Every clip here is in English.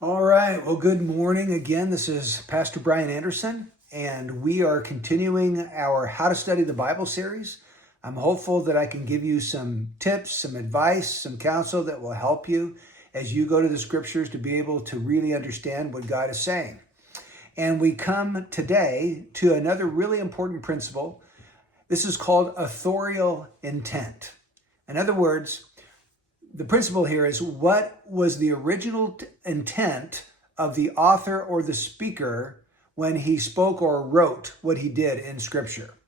All right. Well, good morning again. This is Pastor Brian Anderson, and we are continuing our How to Study the Bible series. I'm hopeful that I can give you some tips, some advice, some counsel that will help you as you go to the scriptures to be able to really understand what God is saying. And we come today to another really important principle. This is called authorial intent. In other words, the principle here is what was the original intent of the author or the speaker when he spoke or wrote what he did in Scripture.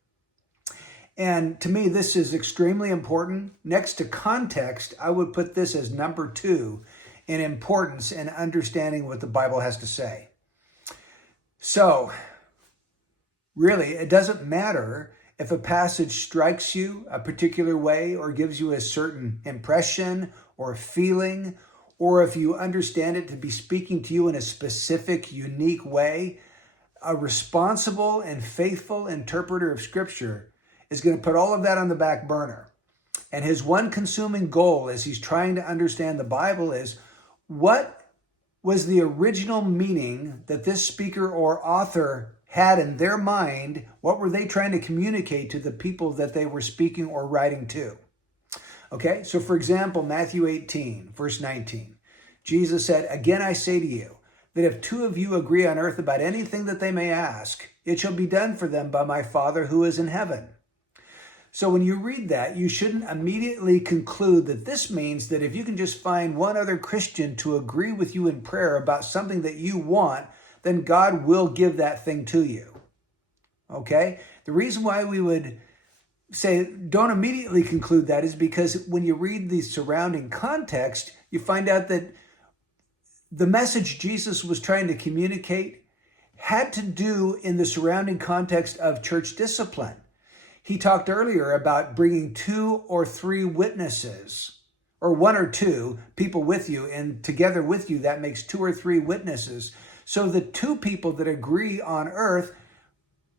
And to me, this is extremely important. Next to context, I would put this as number 2 in importance in understanding what the Bible has to say. So, really, it doesn't matter if a passage strikes you a particular way or gives you a certain impression or feeling, or if you understand it to be speaking to you in a specific, unique way, a responsible and faithful interpreter of Scripture is going to put all of that on the back burner. And his one consuming goal as he's trying to understand the Bible is, what was the original meaning that this speaker or author had in their mind? What were they trying to communicate to the people that they were speaking or writing to? Okay, so for example, Matthew 18, verse 19, Jesus said, "Again I say to you, that if two of you agree on earth about anything that they may ask, it shall be done for them by my Father who is in heaven." So when you read that, you shouldn't immediately conclude that this means that if you can just find one other Christian to agree with you in prayer about something that you want, then God will give that thing to you. Okay? The reason why we would say don't immediately conclude that is because when you read the surrounding context, you find out that the message Jesus was trying to communicate had to do in the surrounding context of church discipline. He talked earlier about bringing 2 or 3 witnesses, or 1 or 2 people with you, and together with you, that makes 2 or 3 witnesses. So the 2 people that agree on earth,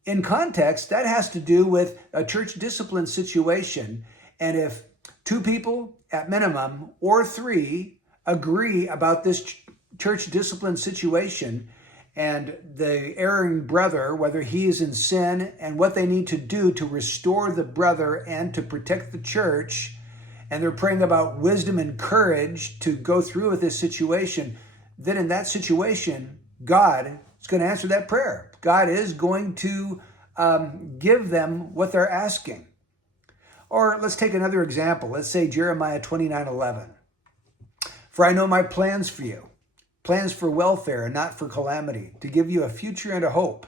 in context, that has to do with a church discipline situation. And if 2 people at minimum or 3 agree about this church discipline situation, and the erring brother, whether he is in sin and what they need to do to restore the brother and to protect the church, and they're praying about wisdom and courage to go through with this situation, then in that situation, God is going to answer that prayer. God is going to give them what they're asking. Or let's take another example. Let's say Jeremiah 29:11. "For I know my plans for you, plans for welfare and not for calamity, to give you a future and a hope."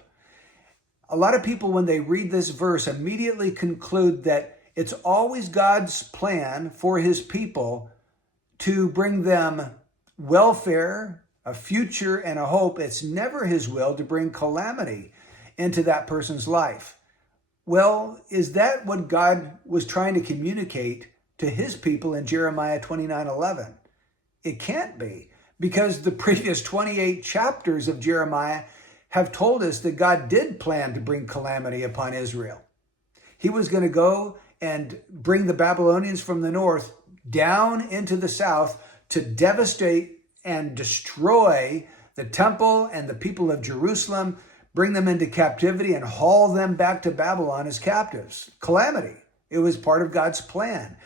A lot of people, when they read this verse, immediately conclude that it's always God's plan for his people to bring them welfare, a future, and a hope. It's never his will to bring calamity into that person's life. Well, is that what God was trying to communicate to his people in Jeremiah 29:11? It can't be, because the previous 28 chapters of Jeremiah have told us that God did plan to bring calamity upon Israel. He was going to go and bring the Babylonians from the north down into the south to devastate and destroy the temple and the people of Jerusalem, bring them into captivity and haul them back to Babylon as captives. Calamity. It was part of God's plan.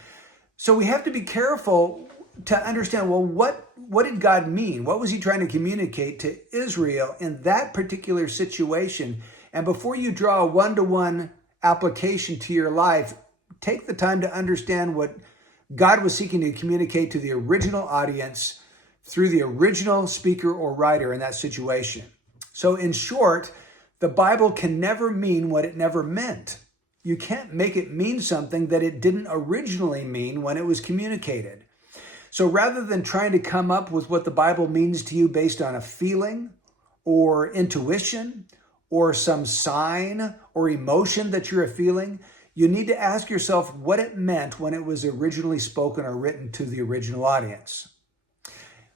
So we have to be careful to understand, well, what did God mean? What was he trying to communicate to Israel in that particular situation? And before you draw a one-to-one application to your life, take the time to understand what God was seeking to communicate to the original audience through the original speaker or writer in that situation. So in short, the Bible can never mean what it never meant. You can't make it mean something that it didn't originally mean when it was communicated. So rather than trying to come up with what the Bible means to you based on a feeling or intuition or some sign or emotion that you're feeling, you need to ask yourself what it meant when it was originally spoken or written to the original audience.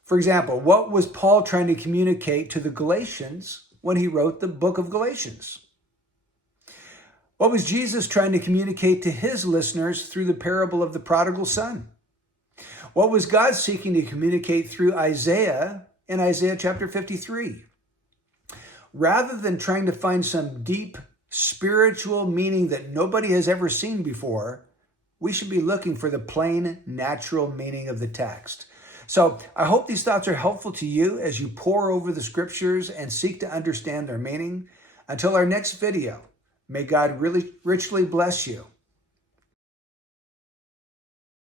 For example, what was Paul trying to communicate to the Galatians when he wrote the book of Galatians? What was Jesus trying to communicate to his listeners through the parable of the prodigal son? What was God seeking to communicate through Isaiah in Isaiah chapter 53. Rather than trying to find some deep spiritual meaning that nobody has ever seen before, we should be looking for the plain, natural meaning of the text. So I hope these thoughts are helpful to you as you pore over the scriptures and seek to understand their meaning. Until our next video, may God really richly bless you.